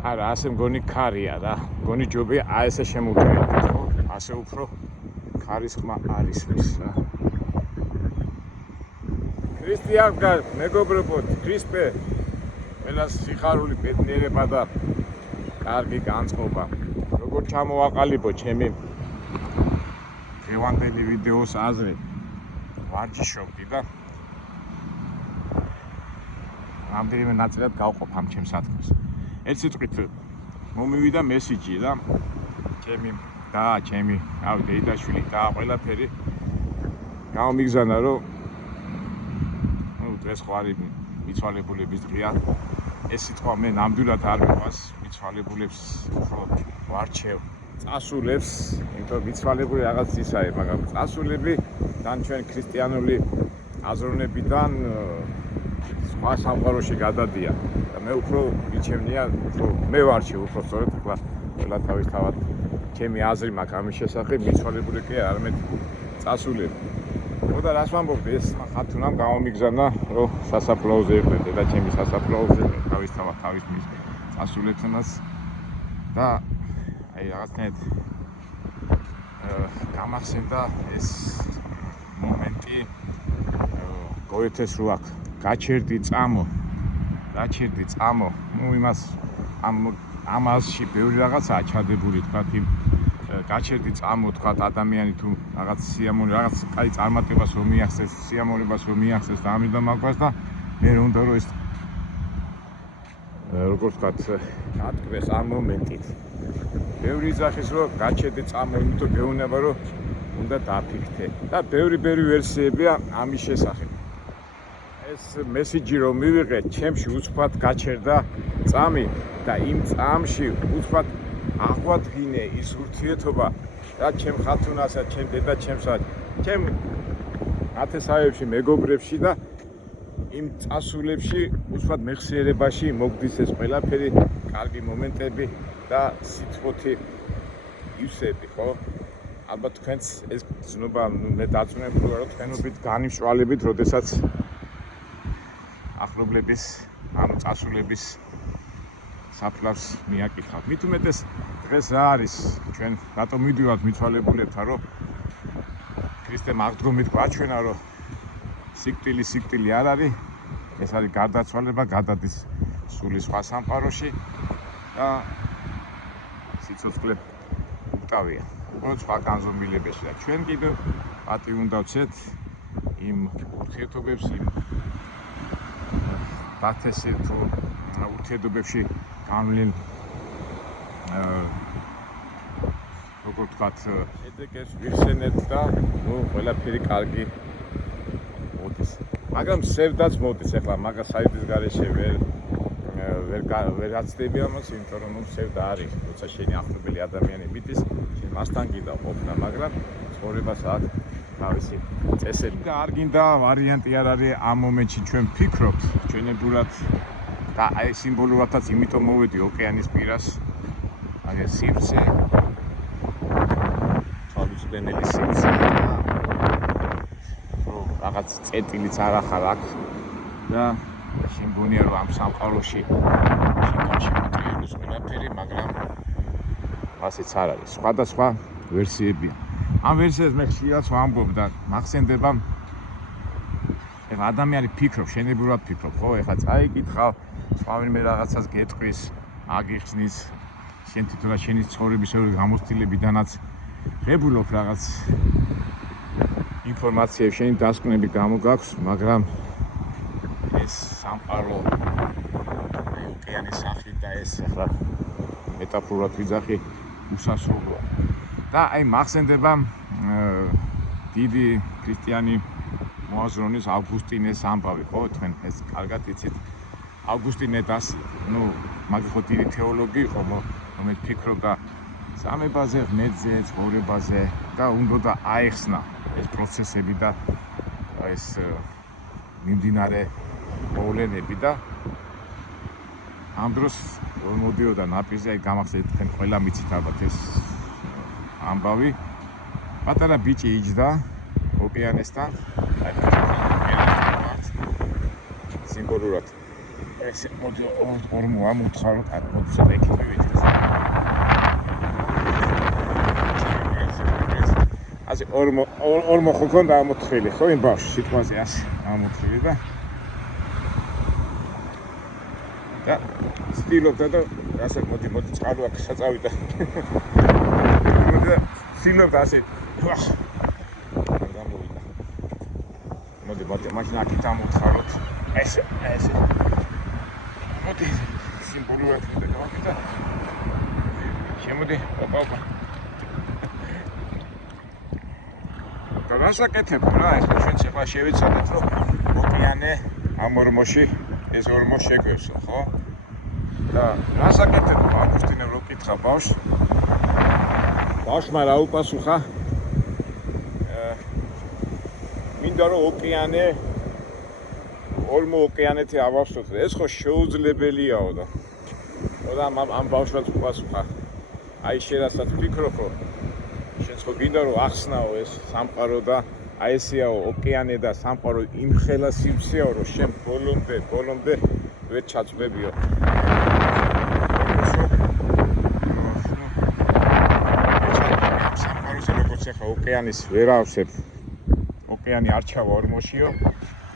არა, ასე მგონი ქარია რა. მგონი ჯობია ესე შემოვიდეს, ხო? ასე უფრო ქარის ხმა არის მის რა. ქრისტიან მეგობრებო, ქრისტე ყველას სიხარული ბედნიერება და კარგი განწყობა. როგორ ჩამოვაყალიბო ჩემი დღევანდელი ვიდეოს აზრი. ვარჯიშობდი და რამდენიმე ნაწილად გავყოფ ამ ჩემს სათქმეს. ერთ სიტყვით მომივიდა მესიჯი და ჩემი დეიდაშვილი და ყველაფერი გამიგზავნა რომ დღეს ხარი მიცვალებულების დღეა. ეს სიტყვა მე ნამდვილად არ მიყვარს მიცვალებულებს უფრო ვარჩევ წასულებს, იმიტომ მიცვალებული რაღაც ისაა, მაგრამ წასულები თან ჩვენ ქრისტიანული აზროვნებიდან სხვა სამყაროში გადადიან და მე უფრო მიჩემნია, მე ვარჩევ უფრო სწორედ ახლა ყველა თავისთავად ჩემი აზრი მაქვს ამის შესახებ, მიცვალებული კი არამედ წასულები. და რას ვამბობდი, ეს ხათუნამ გამომიგზავნა, რომ სასაფლაოზე იყო და ჩემი სასაფლაოზე თავისთავად თავის მის წასულებთანაც და აი რაღაცნაირად გამახსენდა ეს მომენტი, გოეთეს რო აქ გაჩერდი წამო, ну იმას ამასში ბევრი რაღაცაა ჩადებული, თქვა იმ გაჩერდი წამო, თქვა ადამიანი თუ რაღაც სიამოვნე, რაღაც კაი წარმატებას რომ მიაღწევს, სიამოვნებას რომ მიაღწევს და ამიტომ მაგვას და მე რომ უნდა რომ ეს როგორც ვთქვათ, ატკბეს ამ მომენტით. ბევრი იძახის რომ გაჩერდი წამო, იმიტომ გეუბნება რომ უნდა დაფიქრდე და ბევრი ვერსიებია ამის შესახებ. ეს მესიჯი რომ მივიღე, ჩემში უცბად გაჩერდა წამი და იმ წამში უცბად აღვადგინე ის ურთიერთობა და ჩემ ხათუნასა, ჩემ დედაჩემსა, ჩემ ათესავებში, მეგობრებში და იმ წასულებში უცბად მეხსიერებაში მოგდის ეს ყველაფერი, კარგი მომენტები და სიტყვოთი ივსები, ხო? ალბათ თქვენც ეს ცნობა მე დაწუნებული ვარ, რომ თქვენობით განიმშვალებით, როდესაც ახლობლების ამ წასულების საფლავს მიაკითხავთ. მით უმეტეს დღეს რა არის ჩვენ რატომ მივდივართ მიცვალებულებთან, რომ ქრისტემ აღდგომით გვაჩვენა, რომ სიკვდილი არ არის, ეს არის გარდაცვალება, გადადის სული სხვა სამყაროში და სიცოცხლე უკტავია. სხვა განზომილებაში და ჩვენ კიდევ პატივ უნდა ვცეთ იმ ურთიერთობებს, იმ დათესე თუ ურთიერთობებში განვლილ როგორ ვთქვათ, შედეგებს ვიხსენეთ და ყველაფერი კარგი მოდის. მაგრამ სევდაც მოდის, ახლა მაგას საერთოდ გარეშე ვერ აცდები ამას, იმიტომ რომ სევდა არის, როცა შენი ახლობელი ადამიანი მიდის, შენ მასთან გინდა ყოფნა, მაგრამ ცხოვრებას აქვს თავისი წესები და არ გინდა ვარიანტი არ არის ამ მომენტში ჩვენ ვფიქრობთ, ჩვენებურად და აი სიმბოლურადაც იმიტომ მოვედი ოკეანის პირას, აი ეს სივრცე, თვალუსწვდენელი სივრცე, რაღაც წეტილიც არ ახარ აქ და შემგონია რომ ამ სამყაროში შემოტრიალოს ყველაფერი, მაგრამ ასეც არ არის. სხვადასხვა ვერსიებია. ამ ვერსიას მე ხშირად ვამბობ და მახსენდება ეხლა ადამიანი ფიქრობ, შენებურად ფიქრობ, ხო? ეხლა წაიკითხავ, სხვავინმე რაღაცას გეტყვის, აგიხსნის, შენ თვითონ შენი ცხოვრებისეული გამოცდილებიდანაც ღებულობ რაღაც ინფორმაციებს, შენი დასკვნები გამოგაქვს, მაგრამ ეს სამყარო ოკეანის სახით და ეს ახლა მეტაფორად ვიძახი უსასრულოა. და აი მახსენდება დიდი ქრისტიანი მოაზროვნის ავგუსტინეს ამბავი, ხო? თქვენ ეს კარგად იცით. ავგუსტინე მაგ ხო დიდი თეოლოგი იყო, რომელიც ფიქრობდა სამებაზე, ღმერთზე, ცხოვრებაზე და უნდა აეხსნა ეს პროცესები და ეს მიმდინარე მოვლენები და ამ დროს მოდიოდა ნაპირზე, აი გამახსენეთ თქვენ ყველა მიცით ალბათ ეს ამბავი. პატარა ბიჭი იჯდა ოკეანესთან, აი სიმბოლურად ეს მოდი ორმო ამუთხარო კაცო ეკი მივიდეს ასე ორმო ხო ქონდა ამოთხილი ხო იმ ბავშვს სიტყვაზე ასე ამოთხილი და სტილობდა და ასე მოდი წყალო აქ საწავიდა და სტილობდა ასე მოდი მაშინ აქ ამოთხაროთ ესე მოდი სიმბოლურად და შემოდი ოპა და რასაკეთებ რა ეს ჩვენ შეიძლება შევეცადეთ რომ ოკეანე ამ ორმოში ეს ორმო შეგვევსო ხო და რასაკეთებ აგვისტინე რო კითხა ბავშვმა რა უპასუხა მინდა რომ ოკეანე ორმო ოკეანეთი ავავსოთ ეს ხო შეუძლებელიაო და ამ ბავშვს უპასუხა აი შენ რასაც ვფიქრობ რომ შენც ხო გინდა რომ ახსნაო ეს სამყარო და აი ესეაო ოკეანე და სამყარო იმ ხელა სივრცეაო რომ შენ ბოლომდე ვერ ჩაწვევიო სამყაროზე როგორც ახლა ოკეანის ვერ ავსებ ოკეანი არ ჩავა ორმოშიო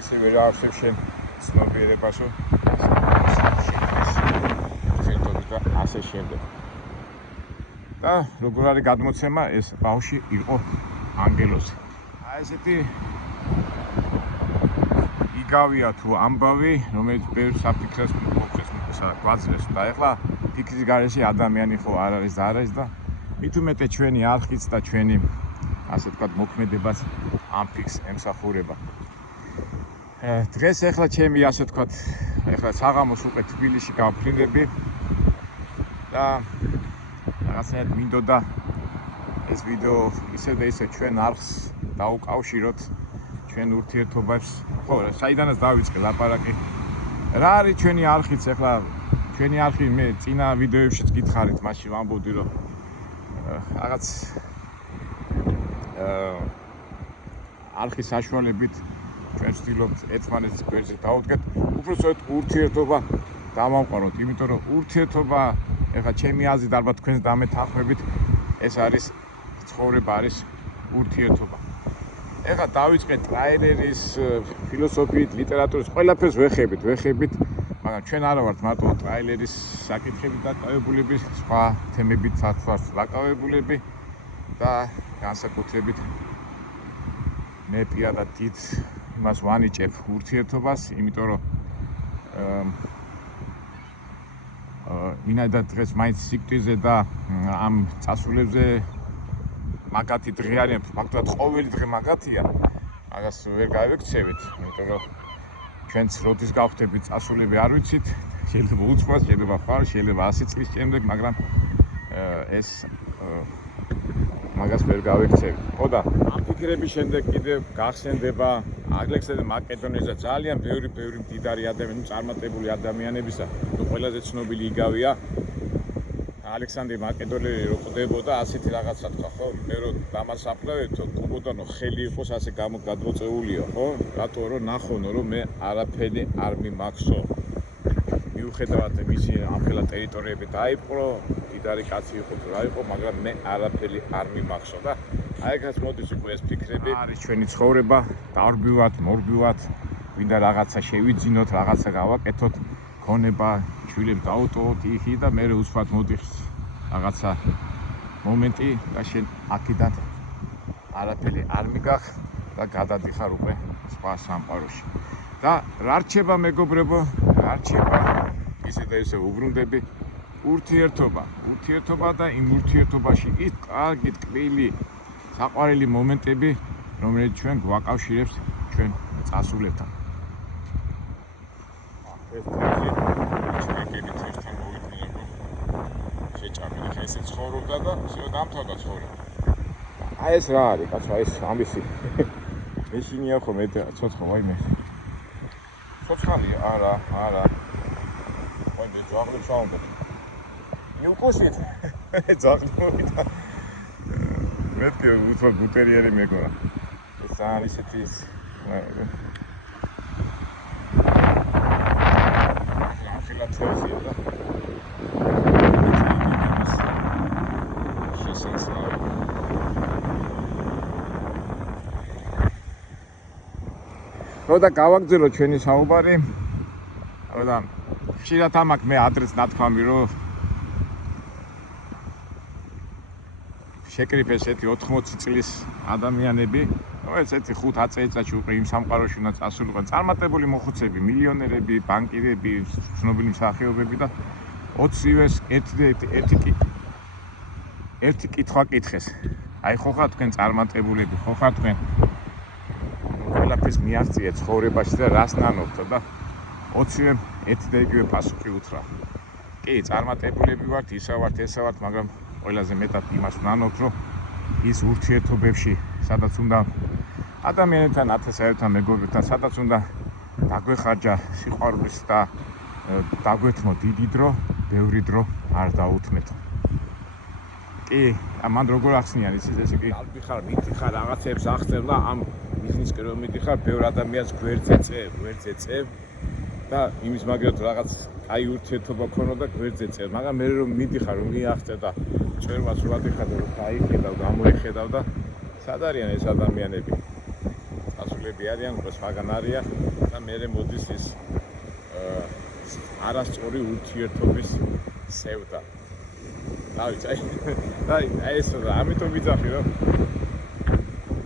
ისე ვერ ავსებ შენ ცნობიერებასო ასე შემდეგ და როგორ არის გადმოცემა ეს ბავშვი იყო ანგელოზი აი ესეთი იგავია თუ ამბავი რომელიც ბევრ საფიქრებს გვაძლევს და ეხლა ფიქრის გარეშე ადამიანი ხო არ არის და არის და მით უმეტე ჩვენი არხიც და ჩვენი ასე ვთქვათ მოქმედებაც ამ ფიქს ემსახურება დღეს ეხლა ჩემი ასე ვთქვათ ეხლა საღამოს უკვე თბილისში გავფრინდები და რაღაცნაირად მინდოდა ეს ვიდეო ისე და ისე ჩვენ არხს დაუკავშიროთ ჩვენ ურთიერთობებს ხო საიდანაც დავიწყე ლაპარაკი რა არის ჩვენი არხიც ეხლა ჩვენი არხი მე წინა ვიდეოებშიც გითხარით მასში ვამბობდი რომ რაღაც არხის საშუალებით ჩვენ ვცდილობთ ერთმანეთის გვერდზე დავუდგეთ უბრალოდ ურთიერთობა დავამყაროთ იმიტომ რომ ურთიერთობა ეხლა ჩემი აზრით ალბათ თქვენს დამეთანხმებით ეს არის ცხოვრება არის ურთიერთობა ეხლა დავიწყეთ ტრაილერის ფილოსოფიით ლიტერატურის ყველაფერს ვეხებით მაგრამ ჩვენ არა ვართ მარტო ტრაილერის საკითხებით დაკავებულები სხვა თემებით საერთოდ დაკავებულები და განსაკუთრებით მე პირადად დიდ იმას ვანიჭებ ურთიერთობას იმიტომ რომ ვინაიდან დღეს მაინც სიკვდილზე და ამ წასულებზე მაგათი დღე არის ფაქტობრივად ყოველი დღე მაგათია მაგას ვერ გავექცევით იმიტომ რომ ჩვენც როდის გავხდებით წასულები არ ვიცით შეიძლება უცხოა შეიძლება ხარ შეიძლება 100 წლის შემდეგ მაგრამ ეს მაგას ვერ გავექცევით ხო და ამ ფიქრების შემდეგ კიდევ გახსენდება ალექსანდრე მაკედონელიზე ძალიან ბევრი მდიდარი ადამიანი წარმატებული ადამიანებისა თუ ყველაზე ცნობილი იგავია ალექსანდრე მაკედონელი რო ყდებოდა ასეთი რაღაცა თქვა ხო მე რო დამასაფლავეთო ყობოდანო ხელი იყოს ასე გადმოწეულიო ხო რატო რომ ნახონო რომ მე არაფერი არ მიმაქსო მიუხედავად მისი ამხელა ტერიტორიები დაიპყრო მდიდარი კაცი იყო თუ რა იყო მაგრამ მე არაფერი არ მიმაქსო და აი ეგაც მოდის უკვე ეს ფიქრები არის ჩვენი ცხოვრება დავრბივად მორბივად ვინდა რაღაცა შევიძინოთ რაღაცა გავაკეთოთ ქონება შვილებს დაუტოვოთ იქი და მე უსვათ მოდის რაღაცა მომენტი და შენ აქედან არაფერი არ მიგახ და გადადიხარ უკვე სხვა სამყაროში და რა რჩება მეგობრებო რა რჩება ისე და ისე უბრუნდები ურთიერთობა და იმ ურთიერთობაში ის კარგი ტკბილი საყვარელი მომენტები რომელიც ჩვენ გვაკავშირებს ჩვენ წასულებთან ეს ჩვენგებით ერთთან მოვიდნენ შეჭამილი ხა ესე ცხოვრობდა და ისე დამთავრდა ცხოვრება აი ეს რა არის კაცო აი ეს ამისი მეშინია ხო მე ცოცხალ ვაიმე ცოცხალია არა ვაი მე ძაღლი ჩაუნდა მიუკოსით ძაღლი მოვიდა მეთქე უცბად გუტერიერი მეგონა ეს არის ისეთი და გავაგრძელოთ ჩვენი საუბარი. და ხშირად ამაქვს მე ადრეს ნათქვამი, რომ შეკრიფეს ესეთი 80 წლის ადამიანები, რომელიც ესეთი 5-10 წელიწადში უკვე იმ სამყაროში უნდა წასულიყვნენ, წარმატებული მოხუცები, მილიონერები, ბანკირები, ცნობილი მსახიობები და 20-ივეს ერთი კითხვა კითხეს. აი ხო ხარ თქვენ წარმატებულები, ხო ხარ თქვენ ყველაფერს მიაღწიეთ ცხოვრებაში და რას ნანობთ და 20-ივე ერთი და იგივე პასუხი უთხრა. კი, წარმატებულები ვართ, ისა ვართ, ესა ვართ, მაგრამ ყველაზე მეტად იმას ვნანობთ, რომ ის ურთიერთობებში, სადაც უნდა ადამიანებთან, ათასაებთან, მეგობრებთან, სადაც უნდა დაგვეხარჯა სიყვარულის და დაგვეთმო დიდი დრო, ბევრი დრო არ დაუთმეთ. კი, მან როგორ ახსნიან იცით ეს იგი? ალბიხარ, მითიხარ რაღაცებს ახსნებ და ამ ბიზნესკენ რომ მითიხარ, ბევრ ადამიანს გვერდზე წევ და იმის მაგათ რაღაც აი ურთიერთობა ქონოდა გვერდზე წევ, მაგრამ მე რომ მიდიხარ, რომ მიახწევ და წერმას რო ადიხარ, რომ დაიხედავ, გამოიხედავ და სად არიან ეს ადამიანები? ასულები არიან, უკვე სხვაგან არიან და მე მოდის ის არასწორი ურთიერთობის სევდა. აი ეს რა, ამიტომ ვიძახი რომ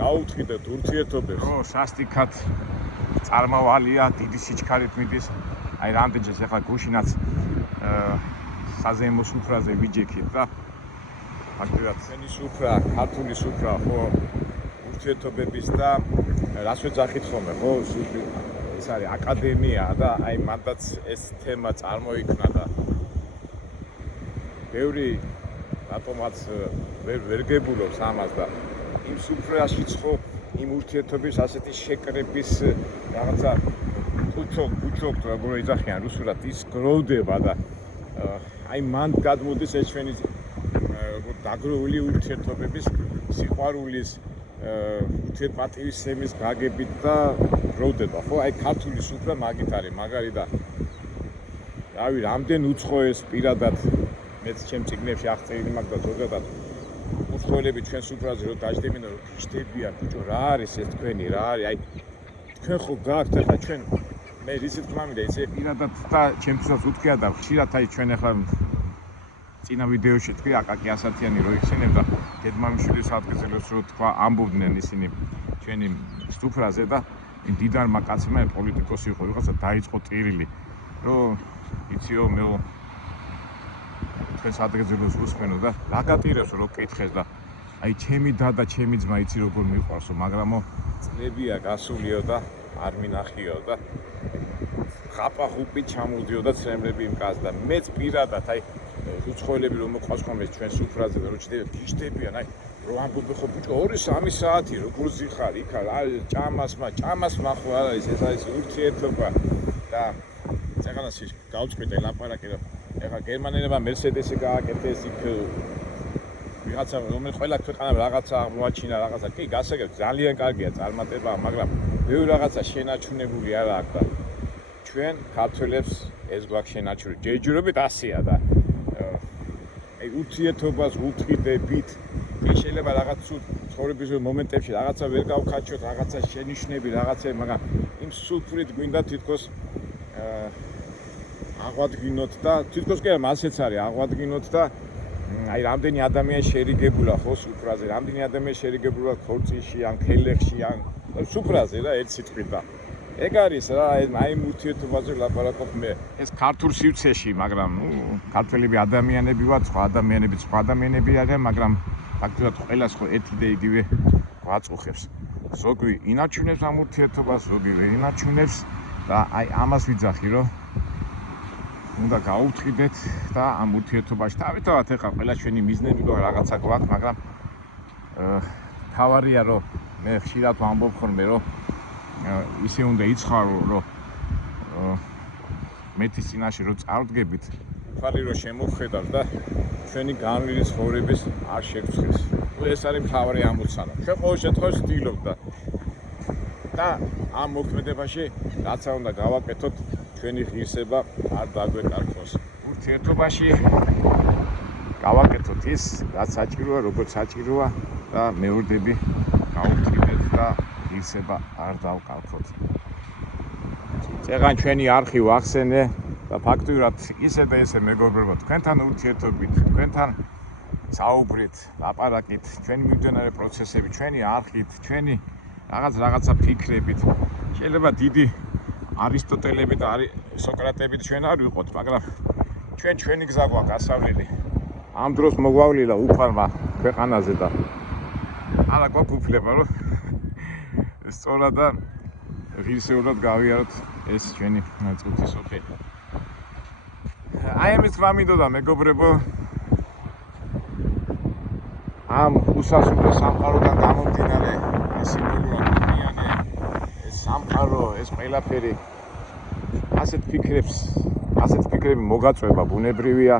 გაუთხიდეთ ურთიერთობებს. ხო, სასტიკად წარმოვალია, დიდი სიჩქარით მიდის. აი რამდენჯერ ახლა გუშინაც საზეიმო სუფრაზე ვიჯექით და ფაქტობრივად ჩვენი სუფრა, ქართული სუფრა, ხო, ურთიერთობების და რას ვეძახით ხოლმე, ხო, ეს არის აკადემია და აი მანდაც ეს თემა წარმოიქმნა და ბევრი რატომაც ვერ გებულობს ამას და იმ სუფრაშიც ხო იმ ურთიერთობის ასეთი შეკრების რაღაცა უჩოქ როგორ ეძახიან რუსულად ის გროვდება და აი მან გადმოდის ეს ჩვენი დაგროვილი ურთიერთობების სიყვარულის ურთიერთმატივისცემის გაგებით და გროვდება ხო აი ქართული სუფრა მაგით არის მაგარი და რავი რამდენ უცხოეს პირადად მეც ჩემ წიგნებში აღწერილი მაქვს და ზოგადად უცხოელები ჩვენ სუფრაზე რომ დაждდებიან რომ გიждდებიან ბიჭო რა არის ეს თქვენი რა არის აი თქვენ ხო გაქვთ ახლა ჩვენ მე ისეთ თქმამიდა ისე პირადად და ჩემთვისაც უთქია და ხშირად აი ჩვენ ახლა წინა ვიდეოში თქვი აკაკი ასათიანი რო იხსენებდა დედმამიშვილის ადგილებს რო თქვა ამბობდნენ ისინი ჩვენი სუფრაზე და იმ დიდარმა კაცმა პოლიტიკოსი იყო ვიღაცა დაიწყო ტირილი რომ იციო მე თქვენს ადგილებს უსმენო და რა გატირებს რო კითხეს და აი ჩემი და ჩემი ძმა იცი როგორ მიყვარსო მაგრამ წლებია გასულიო და არ მინახიო და ხაპახუპი ჩამოდიოდა ცრემლები იმ კაც და მეც პირადად აი უცხოელები რომ მოყვას ხოლმე ჩვენ სუფრაზე რომ გიждდებიან აი რო ამბობ ხო ბიჭო 2-3 საათი როგორ ზიხარ იქა ჭამას მახო არ არის ეს არის ურთიერთობა და წეგანას გავწყვიტე ლაპარაკი რომ ეხა გერმანელებმა მერსედესი გააკეთეს იქ ვიღაცა რომელიც ყველა ქვეყანამ რაღაცა აღმოაჩინა რაღაცა კი გასაგებ ძალიან კარგია წარმატება მაგრამ ბევრი რაღაცა შენაჩუნებული არა აქვს და ჩვენ ქართველებს ეს გვაქვს შენაჩული ჯერჯერობით 100-ია და აი ურთიერთობას უთხრიდებით კი შეიძლება რაღაც ცხოვრების მომენტებში რაღაცა ვერ გავხაჩოთ რაღაცა შენიშვნები რაღაცა მაგრამ იმ სულფრით გვინდა თითქოს აღვადგინოთ და თითქოს კი მასეც არის აღვადგინოთ და აი რამდენი ადამიანი შერიგებულა ხო სუფრაზე რამდენი ადამიანი შერიგებულა ქორწილში ან ქელეხში ან სუფრაზე რა ერთ სიტყვით და ეგ არის რა აი ურთიერთობაზე ლაპარაკობ მე ეს ქართულ სივრცეში მაგრამ ქართველები ადამიანები ვართ სხვა ადამიანები არიან მაგრამ ფაქტობრივად ყველას ხო ერთი და იგივე გვაწუხებს ზოგი ინარჩუნებს ამ ურთიერთობას ზოგი ვერ ინარჩუნებს და აი ამას ვიძახი რომ უნდა გაუთხიდეთ და ამ ურთიერთობაში თავისთავად ეხლა ყველა ჩვენი მიზნები და რაღაცა გვაქვს მაგრამ თავარია რომ მე ხშირად ვამბობ ხოლმე რომ ისე უნდა იცხოვრო რომ მეტის წინაშე რომ წარდგებით თვალი რომ შემოხედავს და ჩვენი განვლილი ცხოვრების არ შეგწევს ეს არის მთავარი ამოცანა ჩვენ ყოველ შემთხვევაში ვცდილობთ და ამ მოქმედებაში რაცა უნდა გავაკეთოთ ჩვენი ღირსება არ დაგვეკარგოს ურთიერთობაში გავაკეთოთ ის რაც საჭიროა როგორც საჭიროა და მეორდები გავუთხიდეთ და ღირსება არ დავკარგოთ წეგან ჩვენი არხი ვახსენე და ფაქტურად ისე და ისე მეგობრებო, თქვენთან ურთიერთობით, თქვენთან საუბრით, ლაპარაკით, ჩვენი მიმდინარე პროცესები, ჩვენი არხით, ჩვენი რაღაცა ფიქრებით, შეიძლება დიდი არისტოტელები და სოკრატებით ჩვენ არ ვიყოთ, მაგრამ ჩვენი გზა გვაქვს გასავლელი. ამ დროს მოგვავლილა უფალმა ქვეყანაზე და არა გვაქვს უფლება, რომ სწორად და ღირსეულად გავიაროთ ეს ჩვენი წუთის ოთე. აი ამის თქმა მინდოდა მეგობრებო, ამ უსასრულო სამყაროდან გამომდინარე ეს სიმბოლურად მიანე ეს სამყარო, ეს ყველაფერი ასეთ ფიქრები მოგაწვება ბუნებრივია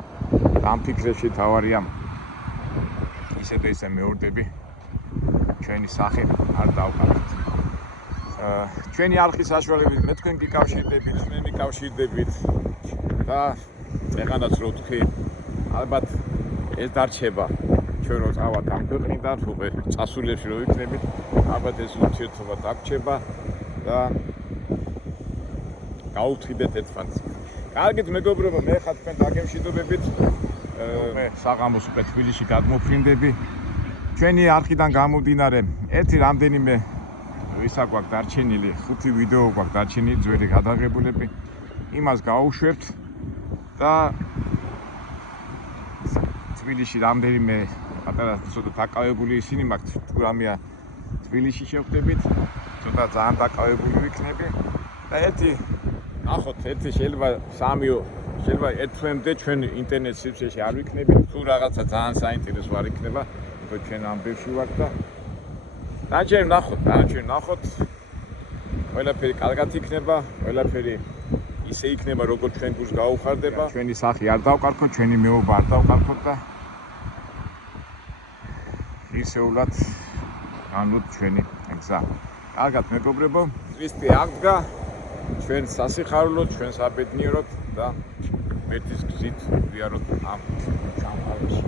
და ამ ფიქრებში თავარია ისე და ისე მეორდები ჩვენი სახე არ დავყავთ. ჩვენი არხის საშუალებით მე თქვენ გიკავშირდებით, მე მიკავშირდებით და ეხანაც რო თქვი, ალბათ ეს დარჩება ჩვენ რო წავად ამ ქვეყნიდან, უკვე წასულებში რო იქნებით, ალბათ ეს ურთიერთობა დაგრჩება და გაუთხიდეთ ერთმანეთს. კარგით მეგობრებო, მე ხარ თქვენ დაგემშვიდობებით. მე საღამოს უკვე თბილისში გადმოფრინდები. ჩვენი არხიდან გამომდინარე ერთი რამდენიმე ვისა გვაქვს დარჩენილი, 5 ვიდეო გვაქვს დარჩენილი ძველი გადაღებულები. იმას გავუშვებთ და თბილისში რამდენიმე პატარა ცოტა დაკავებული ისინი მაქვს, თუ რამეა თბილისში შევხვდებით, ცოტა ძალიან დაკავებული ვიქნები და ერთი შეიძლება 3-ო, შეიძლება 1 თვემდე ჩვენ ინტერნეტ სივრცეში არ ვიქნებით, თუ რაღაცა ძალიან საინტერესო არ იქნება, თქო ჩვენ ამბებში ვართ და დანარჩენი ნახოთ, ყველაფერი კარგად იქნება, ყველაფერი ისე იქნება, როგორც ჩვენ გულს გაუხარდება. ჩვენი სახი არ დავკარგოთ, ჩვენი მეუბა არ დავკარგოთ და ისეულად განვთ ჩვენი გზა. კარგად მეგობრებო, ტვისტი აღდგა, ჩვენ სასიხარულოდ, ჩვენ საბედნიეროდ და ერთის გზით ვიაროთ ამ სამყაროში.